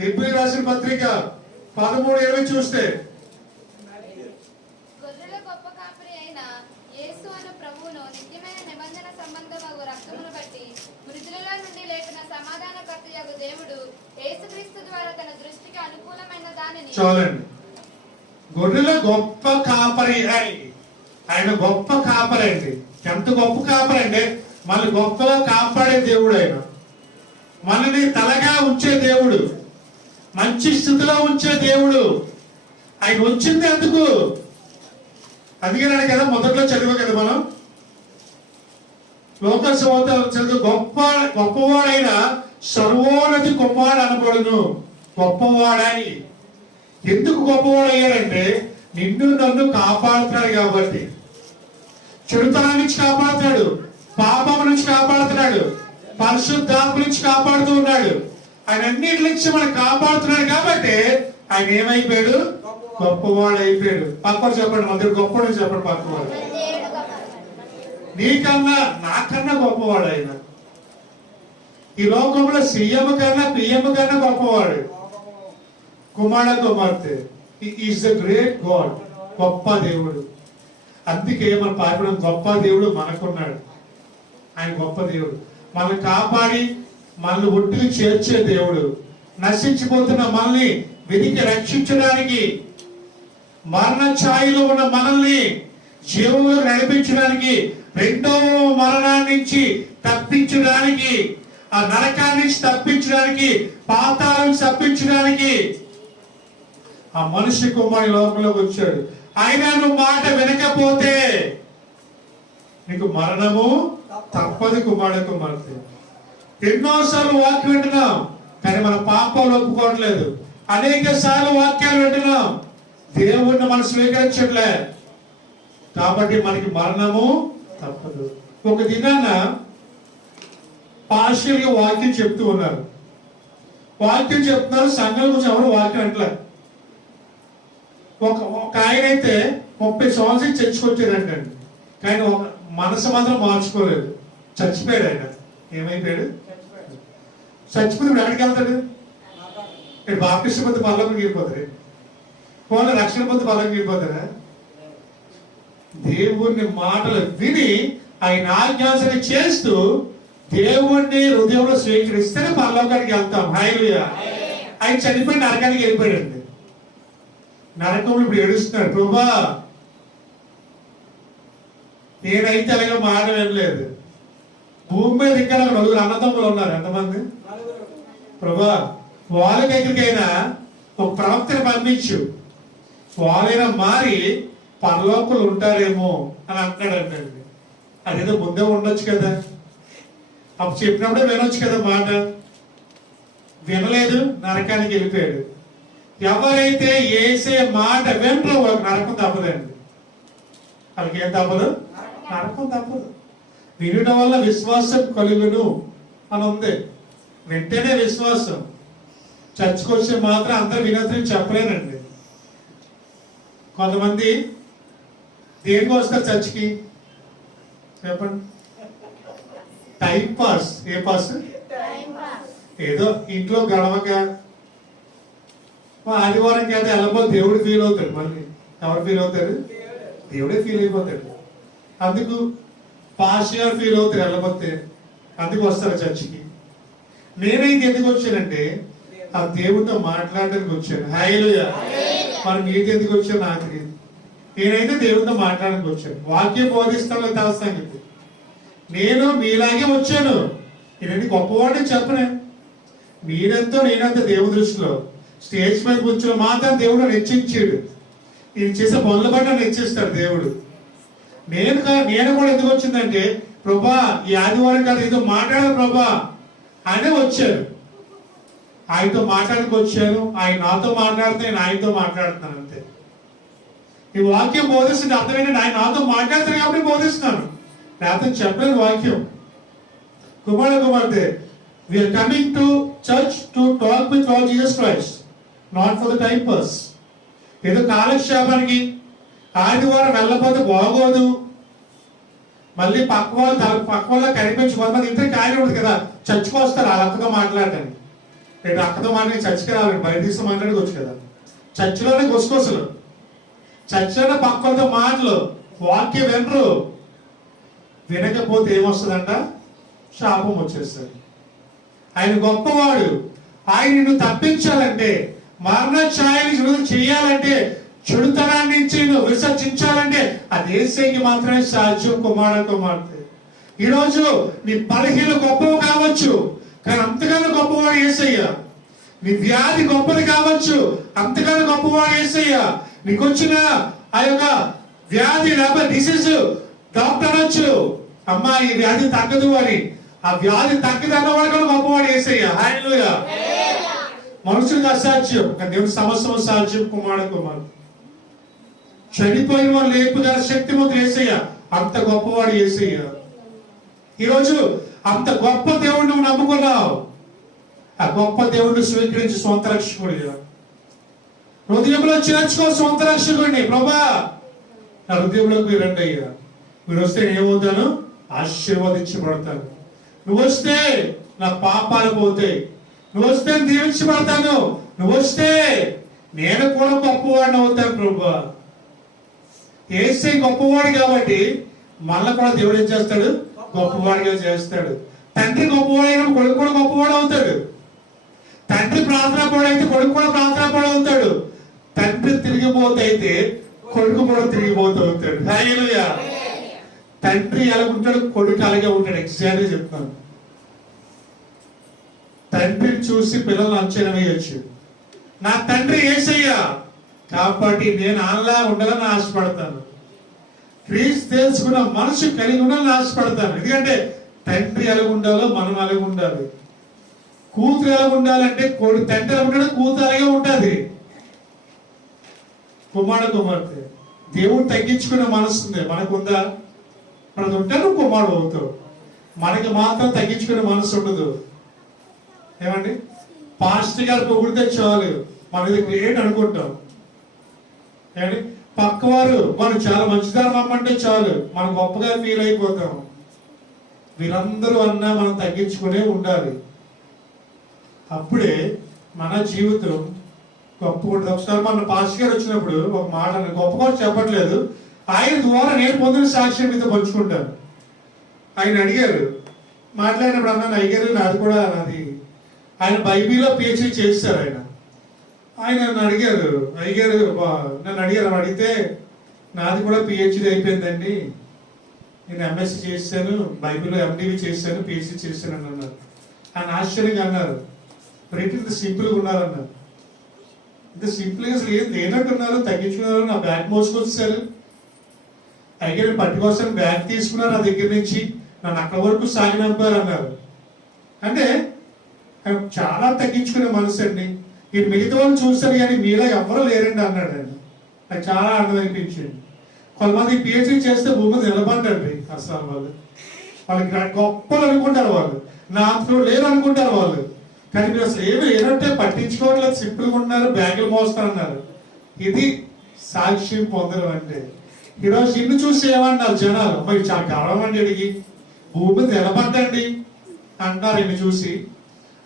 హెబ్రీయులకు రాసిన పత్రిక 13:20 చూస్తే, గొర్రెల గొప్ప కాపరి అయిన యేసు అను ప్రభువును నిత్యమైన నిబంధన సంబంధమగు రక్తమును బట్టి మృతులలో నుండి లేపిన సమాధానకర్తయగు దేవుడు యేసుక్రీస్తు ద్వారా తన దృష్టికి అనుకూలమైన దానిని. చూడండి, గొర్రెల గొప్ప కాపరి అయి, ఆయన గొప్ప కాపరి అండి. ఎంత గొప్ప కాపరి అంటే మనల్ని గొప్పగా కాపాడే దేవుడు. ఆయన మనల్ని తలగా ఉంచే దేవుడు, మంచి స్థితిలో ఉంచే దేవుడు. ఆయన వచ్చింది ఎందుకు? అందుకేనాడు కదా మొదట్లో చదివా కదా మనం, లోకసభ చదువు, గొప్పవాడైన సర్వోన్నతి కుమారుడు అనబడును. గొప్పవాడని ఎందుకు గొప్పవాడు అయ్యాడంటే నిన్ను నన్ను కాపాడుతున్నాడు కాబట్టి. చెడుతనం నుంచి కాపాడుతాడు, పాపం నుంచి కాపాడుతున్నాడు, పరిశుద్ధాత్మ నుంచి కాపాడుతూ ఉన్నాడు. ఆయన అన్నిటి నుంచి మనం కాపాడుతున్నాడు కాబట్టి ఆయన ఏమైపోయాడు? గొప్పవాడు అయిపోయాడు. పక్కవాడు చెప్పండి, మన దగ్గర గొప్పవాడు చెప్పండి. పక్కవాడు నీకన్నా నాకన్నా గొప్పవాడు ఆయన. ఈ లోకంలో సీఎం కన్నా పిఎం కన్నా గొప్పవాడు. కుమార్తె ఈజ్ ద గ్రేట్ గాడ్, గొప్ప దేవుడు. అందుకే మన పాపడం గొప్ప దేవుడు మనకున్నాడు. ఆయన గొప్ప దేవుడు, మనల్ని కాపాడి మనల్ని ఒట్టికి చేర్చే దేవుడు. నశించిపోతున్న మనల్ని వెతికి రక్షించడానికి, మరణ ఛాయలో ఉన్న మనల్ని జీవంలో నడిపించడానికి, రెండవ మరణాన్ని నుంచి తప్పించడానికి, ఆ నరకాన్ని నుంచి తప్పించడానికి, పాతాళం నుంచి తప్పించడానికి ఆ మనిషి కుమారుడు లోకంలోకి వచ్చాడు. ఆయన నువ్వు మాట వినకపోతే నీకు మరణము తప్పదు. కుమారుడు కుమార్తె ఎన్నోసార్లు వాక్యం వింటున్నాం, కానీ మన పాపాలు ఒప్పుకోవట్లేదు. అనేక సార్లు వాక్యాలు వింటున్నాం, దేవుణ్ణి మనం స్వీకరించట్లే. కాబట్టి మనకి మరణము తప్పదు. ఒక దినాన పార్షియల్గా వాక్యం చెప్తూ ఉన్నారు. వాక్యం చెప్తున్నారు, సంఘం గురించి ఎవరు వాక్యం అంటలే. ఒక ఆయన అయితే 30 సంవత్సరాలు చచ్చిపోయాడంటండి, కానీ ఒక మనసు మాత్రం మార్చుకోలేదు. చచ్చిపోయాడు ఆయన. ఏమైపోయాడు? చచ్చిపోతే ఎక్కడికి వెళ్తాడు? ఇక్కడ బాప్టిస్ట్ పొంది పల్లకి వెళ్ళిపోతాడు, పోలే రక్షణ పొంది పల్లకి వెళ్ళిపోతాడా? దేవుణ్ణి మాటలు విని ఆయన ఆజ్ఞాసన చేస్తూ దేవుణ్ణి హృదయంలో స్వీకరిస్తేనే పరలోకానికి వెళ్తాం. హల్లెలూయా. ఆయన చనిపోయి నరకానికి వెళ్ళిపోయాడండి. నరకంలో ఇప్పుడు ఏడుస్తున్నాడు, ప్రభా నేనైతే అలాగే మాట వినలేదు. భూమి మీద ఇక్కడ నలుగురు అన్నదమ్ములు ఉన్నారు. ఎంతమంది? ప్రభా వాళ్ళ దగ్గరికైనా ఒక ప్రవక్తని పంపించు, వాళ్ళైనా మారి పరలోకులు ఉంటారేమో అని అంటాడండి. అదేదో ముందే ఉండొచ్చు కదా, అప్పుడు చెప్పినప్పుడే వినొచ్చు కదా మాట. వినలేదు, నరకానికి వెళ్ళిపోయాడు. ఎవరైతే యేసే మాట వినరో వాళ్ళకి నరకం తప్పదండి. వాళ్ళకి ఏం తప్పదు? నరకం తప్పదు. వినడం వల్ల విశ్వాసం కలుగును అని ఉంది. వింటేనే విశ్వాసం. చర్చకొచ్చే మాత్రం అందరు వినొద్దని చెప్పలేనండి. కొంతమంది దేనికి వస్తారు చర్చికి? చెప్పండి. Time pass. ఏ పాస్? ఏదో ఇంట్లో గడవక ఆదివారం కదా వెళ్ళబోతే దేవుడు ఫీల్ అవుతాడు. మళ్ళీ ఎవరు ఫీల్ అవుతారు? దేవుడే ఫీల్ అయిపోతాడు. అందుకు పాస్ గారు ఫీల్ అవుతారు వెళ్ళబోతే. అందుకు వస్తారు చర్చికి. నేనైతే ఎందుకు వచ్చానంటే ఆ దేవుడితో మాట్లాడడానికి వచ్చాను. హల్లెలూయా. మరి మీకు ఎందుకు వచ్చాను నాకు తెలియదు. నేనైతే దేవుడితో మాట్లాడడానికి వచ్చాను. వాక్యం బోధిస్తాను తెలుస్తాను. నేను మీలాగే వచ్చాను. నేనండి గొప్పవాడిని చెప్పనే. మీరెంతో నేనంత దేవుడి దృష్టిలో స్టేజ్ మీద కూర్చొని మాత్రం దేవుడు హెచ్చించాడు. నేను చేసే పనుల బట్టి నన్ను హెచ్చిస్తాడు దేవుడు. నేను కూడా ఎందుకు వచ్చిందంటే, ప్రభా ఈ ఆదివారం కదా ఏదో మాట్లాడాలి ప్రభా అనే వచ్చాను. ఆయనతో మాట్లాడికి వచ్చాను. ఆయన నాతో మాట్లాడితే నేను ఆయనతో మాట్లాడుతున్నాను అంతే. ఈ వాక్యం బోధిస్తుంది అర్థం ఏంటంటే ఆయన నాతో మాట్లాడుతాను కాబట్టి బోధిస్తున్నాను, లేకపోతే చెప్పలేని వాక్యం. కుమార్తె, we are coming to church to talk with Lord Jesus Christ, not for the time pass. ఏదో కాలక్షేపానికి ఆదివారం వెళ్ళకపోతే బాగోదు, మళ్ళీ పక్క వాళ్ళు కనిపించి కొంతమంది ఇంట్లో కార్యం ఉంటుంది కదా, చర్చకు వస్తారు ఆ అక్కతో మాట్లాడటానికి. రేపు అక్కతో మాట్లాడి చర్చకి రావాలి, బయట తీసుకు మాట్లాడుకోవచ్చు కదా. చర్చిలోనే గుసగుసలు, చర్చిలోనే పక్కలతో మాటలు, వాక్యం వినరు. వినకపోతే ఏమొస్తుందంట? శాపం వచ్చేస్తుంది. ఆయన గొప్పవాడు. ఆయన నిన్ను తప్పించాలంటే, మరణ ఛాయని చేయాలంటే, చెడుతనాన్ని నుంచి నువ్వు విసర్జించాలంటే అది యేసయ్యకి మాత్రమే సాధ్యం. కుమార్తె, ఈరోజు నీ బలహీనలు గొప్పవి కావచ్చు, కానీ అంతకన్నా గొప్పవాడు యేసయ్య. నీ వ్యాధి గొప్పది కావచ్చు, అంతకన్నా గొప్పవాడు యేసయ్య. నీకు వచ్చిన ఆ యొక్క వ్యాధి లేకపోతే డిసీజ్ డాక్టర్ అనొచ్చు, అమ్మా ఈ వ్యాధి తగ్గదు అని. ఆ వ్యాధి తగ్గదు అన్నవాడు కూడా గొప్పవాడు యేసయ్య. హల్లెలూయా. మనుషులకు అసాధ్యం, కానీ దేవుని సమస్తం సాధ్యం. కుమార్తె, చనిపోయిన వారు లేపుగల శక్తిమంతుడు యేసయ్య. అంత గొప్పవాడు యేసయ్య. ఈరోజు అంత గొప్ప దేవుడిని నువ్వు నమ్ముకున్నావు. ఆ గొప్ప దేవుడిని స్వీకరించి సొంత రక్షకుడిగా హృదయంలో చేర్చుకో. సొంత రక్షకుడిని, ప్రభా నా హృదయంలోకి రండి అయ్యా. మీరు వస్తే ఏమవుతాను? ఆశీర్వదించబడతాను. నువ్వు వస్తే నా పాపాలు పోతాయి. నువ్వు వస్తే దీవించబడతాను. నువ్వు వస్తే నేను కూడా గొప్పవాడిని అవుతాను. ప్రభా యేసయ్య గొప్పవాడు కాబట్టి మళ్ళా కూడా దేవుడు ఏం చేస్తాడు? గొప్పవాడిగా చేస్తాడు. తండ్రి గొప్పవాడైన కొడుకు కూడా గొప్పవాడు అవుతాడు. తండ్రి ప్రార్థనా పడు అయితే కొడుకు కూడా ప్రార్థనా పడు అవుతాడు. తండ్రి తిరిగిపోతే అయితే కొడుకు కూడా తిరిగిపోతూ అవుతాడు. హల్లెలూయా. తండ్రి ఎలాగుంటాడు, కొడుకు అలాగే ఉంటాడు. ఎగ్జాక్ట్గా చెప్తాను. తండ్రిని చూసి పిల్లల్ని అంచనా వేయొచ్చు. నా తండ్రి యేసయ్య కాబట్టి నేను అలా ఉండాలని ఆశపడతాను. క్రీస్తు తెలుసుకున్న మనసు కలిగి ఉండాలని ఆశపడతాను. ఎందుకంటే తండ్రి ఎలా ఉండాలో మనం అలాగే ఉండాలి. కూతురు ఎలా ఉండాలంటే తండ్రి ఎలా ఉంటాడో కూతురు అలాగే ఉంటుంది. కుమార్తె, దేవుడు తగ్గించుకునే మనసు ఉంది. మనకుందా? మనది ఉంటే నువ్వు కుమారుడు అవుతావు. మనకి మాత్రం తగ్గించుకునే మనసు ఉండదు. ఏమండి? పాస్టర్ గారు పొగిడితే చాలు మన ఇది గ్రేట్ అనుకుంటాం. ఏమండి? పక్కవారు మనం చాలా మంచిదారు నమ్మంటే చాలు మనం గొప్పగా ఫీల్ అయిపోతాం. వీరందరూ అన్నా మనం తగ్గించుకునే ఉండాలి. అప్పుడే మన జీవితం గొప్ప ఉంటుంది. ఒకసారి మన పాస్టర్ గారు వచ్చినప్పుడు ఒక మాట గొప్పగా చెప్పట్లేదు, ఆయన ద్వారా నేను పొందిన సాక్ష్యం మీతో పంచుకుంటాను. ఆయన అడిగారు, మాట్లాడినప్పుడు అన్నాను, అయ్యారు నాది కూడా నాది. ఆయన బైబిల్లో పిహెచ్డీ చేస్తారు. ఆయన నన్ను అడిగారు, నన్ను అడిగితే నాది కూడా పిహెచ్డీ అయిపోయిందండి, నేను ఎంఎస్సీ చేశాను, బైబిల్లో ఎండివి చేశాను, పిహెచ్డీ చేశాను అని అన్నారు. ఆయన ఆశ్చర్యంగా అన్నారు, రేటు ఇంత సింపుల్గా ఉన్నారన్నారు. ఇంత సింపుల్గా అసలు ఏం లేనట్టున్నారు, తగ్గించుకున్నారు, నా బ్యాగ్ మోసుకొచ్చారు. అయితే నేను పట్టుకోసం బ్యాగ్ తీసుకున్నారు నా దగ్గర నుంచి, నన్ను అక్కడ వరకు సాగినంపారు అన్నారు. అంటే చాలా తగ్గించుకునే మనసు అండి. మీరు మిగతా వాళ్ళు చూస్తారు కానీ మీలో ఎవరూ లేరండి అన్నాడు ఆయన. నాకు చాలా ఆనందం అనిపించింది. కొంతమంది పిహెచ్డీ చేస్తే భూమి నిలబడ్డండి. అసలు వాళ్ళకి గొప్పలు అనుకుంటారు, వాళ్ళు నా అంతలో లేరు అనుకుంటారు వాళ్ళు. కానీ మీరు అసలు ఏమి లేనట్టే పట్టించుకోవట్లేదు, సింపుల్గా ఉన్నారు, బ్యాగులు మోస్తారన్నారు. ఇది సాక్ష్యం పొందడం అంటే. ఈరోజు ఇల్లు చూసి ఏమన్నారు జనాలు, మరి చాలా గర్వం అండి, అడిగి భూమి నిలబడ్డండి అంటారు ఇన్ని చూసి.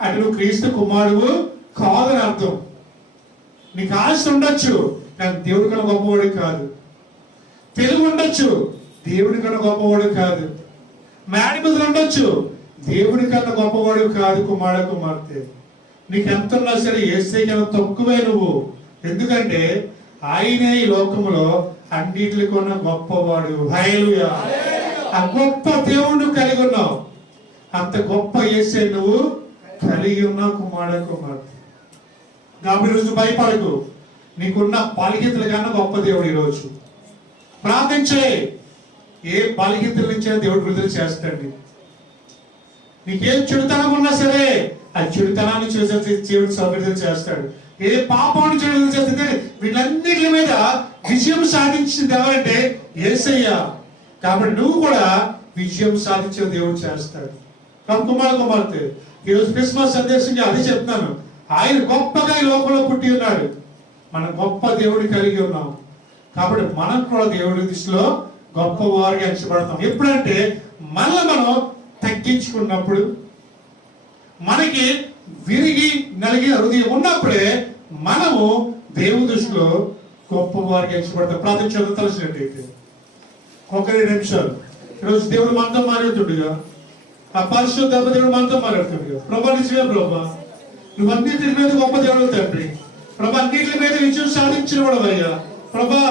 అంటే నువ్వు క్రీస్తు కుమారుడు కాదని అర్థం. నీకు ఆశ ఉండొచ్చు కానీ దేవుడి కన్నా గొప్పవాడు కాదు. తెలుగు ఉండొచ్చు, దేవుడి కన్నా గొప్పవాడు కాదు. మేడిబుద్ధులు ఉండొచ్చు, దేవుడి కన్నా గొప్పవాడు కాదు. కుమార్తె, నీకు ఎంత ఉన్నా సరే యేసయ్య కన్నా తక్కువే నువ్వు. ఎందుకంటే ఆయనే ఈ లోకంలో అన్నిటికన్నా గొప్పవాడు. హల్లెలూయా. ఆ గొప్ప దేవుడు కలిగి ఉన్నావు. అంత గొప్ప యేసయ్య నువ్వు కలిగి ఉన్నావు. కుమార్తె, కాబట్టి ఈరోజు భయపడకు. నీకున్న బలహీనతల కన్నా గొప్ప దేవుడు. ఈరోజు ప్రార్థించే, ఏ బలహీనతల నుంచి దేవుడు విడుదల చేస్తాడు. నీకేం చెడుతనం ఉన్నా సరే ఆ చెడుతనాన్ని చూసి దేవుడు విడుదల చేస్తాడు. ఏ పాపాన్ని విడుదల చేస్తే వీళ్ళన్నిటి మీద విజయం సాధించింది ఎవరంటే యేసయ్య. కాబట్టి నువ్వు కూడా విజయం సాధించే దేవుడు చేస్తాడు. కుమార్తె ఈరోజు క్రిస్మస్ సందేశంగా అదే చెప్తున్నాను. ఆయన గొప్పగా ఈ లోకంలో పుట్టి ఉన్నాడు. మనం గొప్ప దేవుడిని కలిగి ఉన్నాం. కాబట్టి మనం కూడా దేవుడి దృష్టిలో గొప్ప వారికి ఎంచబడతాం. ఎప్పుడంటే మనల్ని మనం తగ్గించుకున్నప్పుడు, మనకి విరిగి నలిగిన హృదయం ఉన్నప్పుడే మనము దేవుడి దృష్టిలో గొప్ప వారికి ఎంచబడతాం. ప్రార్థన చేద్దాం. తెలిసినట్టయితే ఒక 2 నిమిషాలు. ఈరోజు దేవుడు మనతో మాట్లాడుతుండగా, ఆ పరిశుద్ధ దేవుడు మనతో మాట్లాడుతుండగా, ప్రభా నిజమే ప్రభా, నువ్వు అన్నింటి మీద గొప్ప దేవుడు తండ్రి. ప్రభా అన్నింటి మీద విజయం సాధించిన వాడు అయ్యా. ప్రభా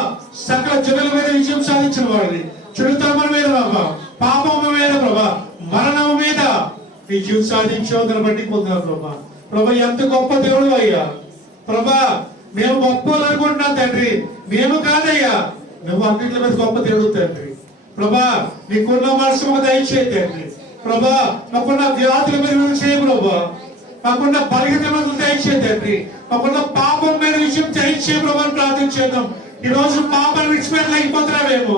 సకల జనుల మీద విజయం సాధించిన వాడిని, చెడుతనం మీద ప్రభా, పాపం మీద ప్రభా, మరణం మీద విజయం సాధించావు. దాన్ని బట్టి పొందాం ప్రభా. ప్రభా ఎంత గొప్ప దేవుడు అయ్యా. ప్రభా మేము గొప్ప అనుకుంటున్నాం తండ్రి, మేము కాదయ్యా, నువ్వు అన్నింటి మీద గొప్ప దేవుడు తండ్రి. ప్రభా నీకున్న మనసు దయచేయి తండ్రి. ప్రభా మాకున్న వ్యాధుల మీద చేయ ప్రభా, మాకున్న బలహీనతల మీద దయచేయి తండ్రి. మాకున్న పాపం మీద విషయం దయచేయి ప్రభా ప్రార్థన చేద్దాం. ఈ రోజు పాపాన్ని విడిచిపెట్టలేకపోతున్నావేమో,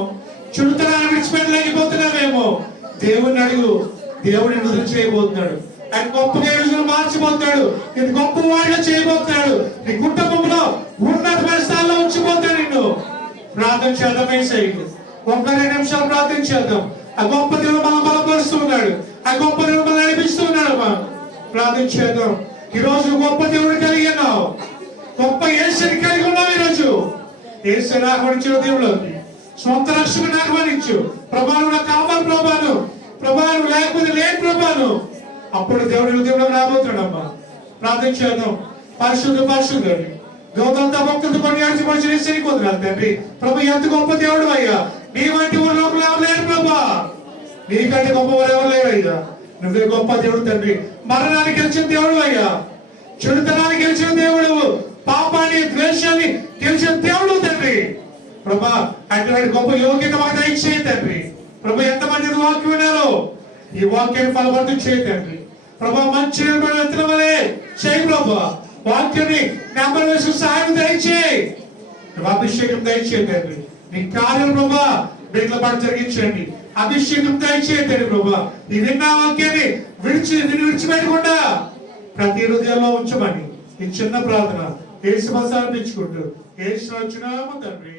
చెడుతనాన్ని విడిచిపెట్టలేకపోతున్నావేమో, దేవుని అడుగు. దేవుని విడుదల చేయబోతున్నాడు. ఆయన గొప్పగా రోజులు మార్చిపోతాడు. నేను గొప్ప వాడిగా చేయబోతున్నాడు. నీ కుటుంబంలో ఉన్నతమైన స్థానంలో ఉంచిపోతాడు నిన్ను. ప్రార్థన చేద్దాం. వేసేయండి. 1-2 నిమిషాలు ప్రార్థన చేద్దాం. ఆ గొప్ప దేవుడు మనం బలపరుస్తూ ఉన్నాడు. ఆ గొప్ప దేవుడు మనం నడిపిస్తూ ఉన్నాడు. ప్రార్థన చేద్దాం. ఈ రోజు గొప్ప దేవుడు కలిగి ఉన్నావు. గొప్ప యేసుని కలిగి ఉన్నావు. ఈ రోజు యేసుని ఆహ్వానించిన దేవుడు, సొంత రక్షకుని ఆహ్వానించు. ప్రభాను నాకు కావాలి, ప్రభాను ప్రభాను లేకపోతే లేని ప్రభాను. అప్పుడు దేవుడు రాబోతున్నాడమ్మా. ప్రార్థన చేద్దాం. పరిశుద్ధుడు గౌతంతా భక్తులతో కొనియాడిచి కుదరాలి తండ్రి. ప్రభు ఎంత గొప్ప దేవుడు అయ్యా. నీ వంటి లోపల ఎవరు లేరు ప్రభా. నీకంటే గొప్ప వారు ఎవరు లేరు అయ్యా. నువ్వే గొప్ప దేవుడు తండ్రి. మరణాన్ని గెలిచిన దేవుడు అయ్యా. చెడుతనాన్ని గెలిచిన దేవుడు, పాపాన్ని ద్వేషాన్ని గెలిచిన దేవుడు తండ్రి. ప్రభా అటువంటి గొప్ప యోగ్యత మాకు దయచేయి తండ్రి. ప్రభు ఎంతమంది వాక్యం విన్నారో ఈ వాక్యాన్ని ఫలవంతం చేయి తండ్రి. ప్రభా మంచి వలె చేయి ప్రభా. వాక్యాన్ని నెంబర్ వేసి సహాయం దయచేయి. అభిషేకం దయచేయి తండ్రి. నీ కార్యం ప్రభా బిడ్డల పాటు జరిగించండి. అభిషేకం దయచేయండి ప్రభా. ఈ విన్న వాక్యాన్ని విడిచిపెట్టకుండా ప్రతి హృదయంలో ఉంచమని ఈ చిన్న ప్రార్థన యేసు సమర్పించుకుంటూ యేసు వచ్చినాము తండ్రి.